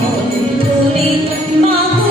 何年何月